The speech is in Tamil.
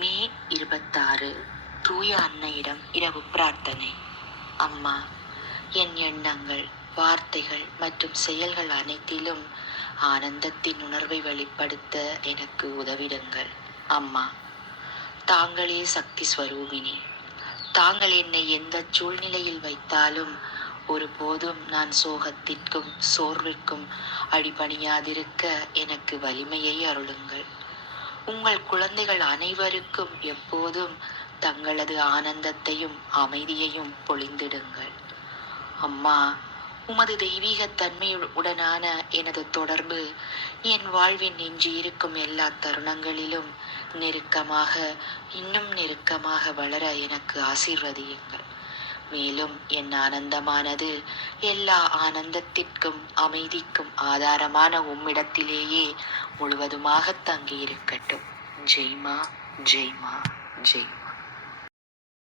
மே இருபத்தாறு. தூய அன்னையிடம் இரவு பிரார்த்தனை. அம்மா என் எண்ணங்கள் வார்த்தைகள் மற்றும் செயல்கள் அனைத்திலும் ஆனந்தத்தின் உணர்வை வெளிப்படுத்த எனக்கு உதவிடுங்கள். அம்மா தாங்களே சக்தி ஸ்வரூபினி. தாங்கள் என்னை எந்த சூழ்நிலையில் வைத்தாலும் ஒருபோதும் நான் சோகத்திற்கும் சோர்விற்கும் அடிபணியாதிருக்க எனக்கு வலிமையை அருளுங்கள். உங்கள் குழந்தைகள் அனைவருக்கும் எப்போதும் தங்களது ஆனந்தத்தையும் அமைதியையும் பொழிந்திடுங்கள். அம்மா உமது தெய்வீகத் தன்மையுடனான எனது தொடர்பு என் வாழ்வின் எஞ்சியிருக்கும் எல்லா தருணங்களிலும் நெருக்கமாக இன்னும் நெருக்கமாக வளர எனக்கு ஆசீர்வதியுங்கள். மேலும் என் ஆனந்தமானது எல்லா ஆனந்தத்திற்கும் அமைதிக்கும் ஆதாரமான உம்மிடத்திலேயே முழுவதுமாக தங்கியிருக்கட்டும். ஜெய்மா ஜெய்மா ஜெய்